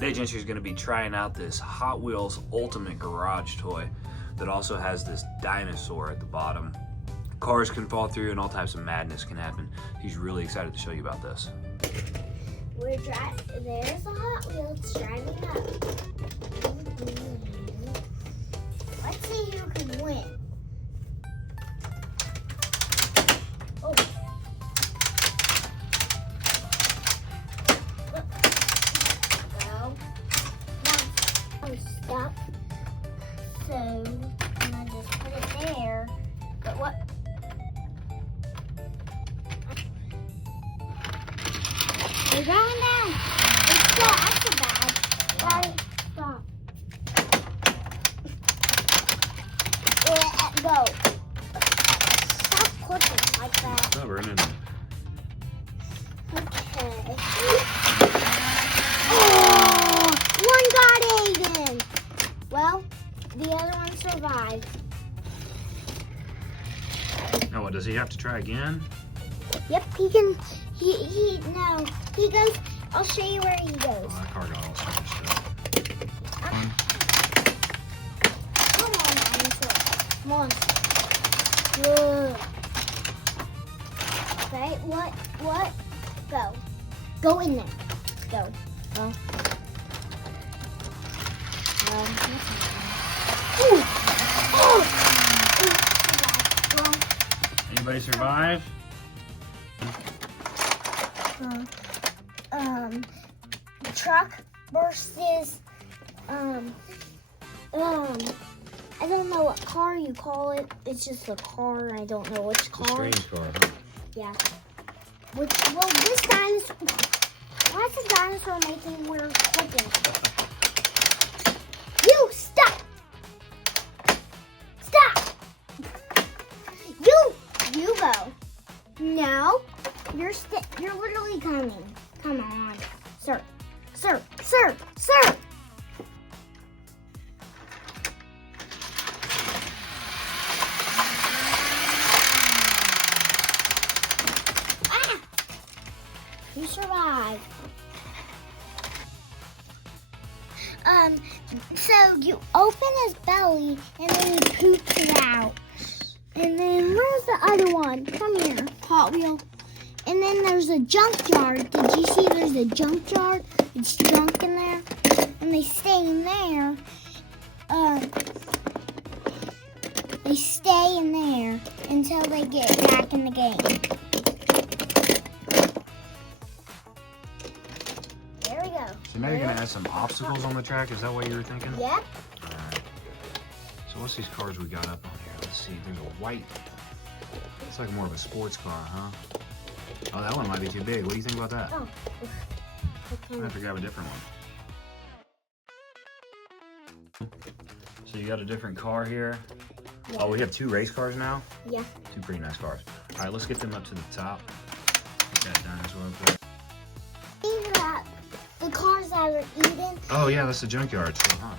Today, Gentry is going to be trying out this Hot Wheels Ultimate Garage toy that also has this dinosaur at the bottom. Cars can fall through and all types of madness can happen. He's really excited to show you about this. There's a Hot Wheels driving up. Let's see who can win. Oh. Go. Now, I'm stuck. So, I'm going to just put it there. But what? We're going down. It's so bad. Gotta stop. Go. Stop clicking like that. Stubborn, isn't it? Okay. Oh! One got Aiden. Well, the other one survived. Now what, does he have to try again? Yep, he can. No. He goes. I'll show you where he goes. Oh, that car got all smashed up. Come on, dinosaur. Come on. Good. Okay, what? Go. Go in there. Go. Go. Ooh. Oh. Anybody survive? Truck versus I don't know what car you call it. It's just a car. I don't know which car. Strange car, huh? Yeah. Well, this dinosaur. Why is the dinosaur making weird clicking? You stop! Stop! You go. No, you're literally coming. Come on, sir. Ah! You survived. So you open his belly and then you poop it out. And then where's the other one? Come here, Hot Wheel. And then there's a junkyard. Did you see there's a junkyard? It's junk in there. And they stay in there. They stay in there until they get back in the game. There we go. So now you're going to add some obstacles on the track? Is that what you were thinking? Yep. Alright. So what's these cars we got up on here? Let's see. There's a white. It's like more of a sports car, huh? Oh, that one might be too big. What do you think about that? Oh. I have to grab a different one. So you got a different car here. Yeah. Oh, we have 2 race cars now? Yeah. 2 pretty nice cars. All right, let's get them up to the top. Get that dinosaur up there. Even that, the cars that are eating. Oh, yeah, that's the junkyard still, huh?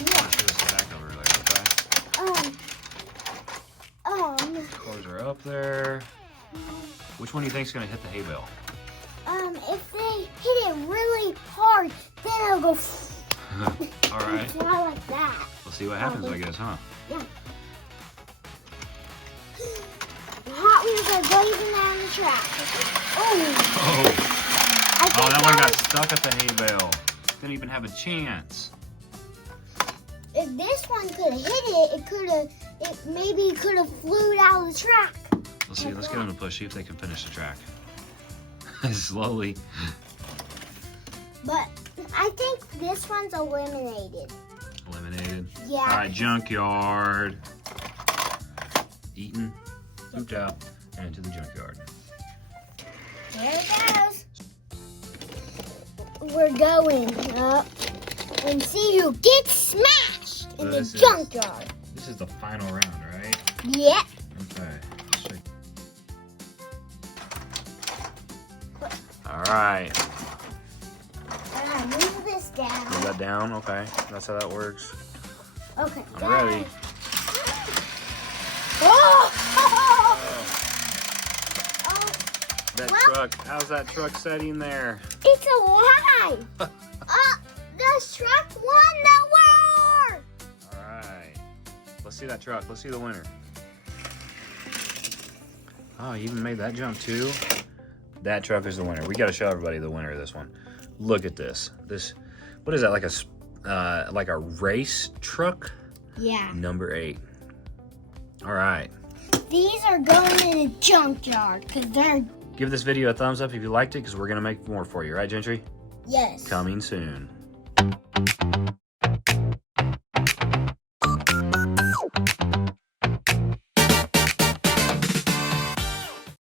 Yeah. There's the back over there, okay. Cars are up there. Which one do you think is going to hit the hay bale? If they hit it really hard, then it'll go. All right. Fly like that. We'll see what happens, I guess, huh? Yeah. The Hot Wheels are blazing down the track. Oh, that one got stuck at the hay bale. Didn't even have a chance. If this one could have hit it, maybe could have flew out of the track. Let's see, let's get them to push, see if they can finish the track. Slowly. But I think this one's eliminated. Eliminated? Yeah. All right, junkyard. Eaten, pooped out, and into the junkyard. There it goes. We're going up and see who gets smashed in the junkyard. This is the final round, right? Yeah. Okay. All right. Move this down. Move that down. Okay. That's how that works. Okay. I'm ready. Oh! That truck. How's that truck setting there? It's alive. this truck won the war! All right. Let's see that truck. Let's see the winner. Oh, you even made that jump too? That truck is the winner. We got to show everybody the winner of this one. Look at this. What is that, like a race truck? Yeah. Number 8. All right. These are going in a junkyard because they're... Give this video a thumbs up if you liked it, because we're going to make more for you. Right, Gentry? Yes. Coming soon.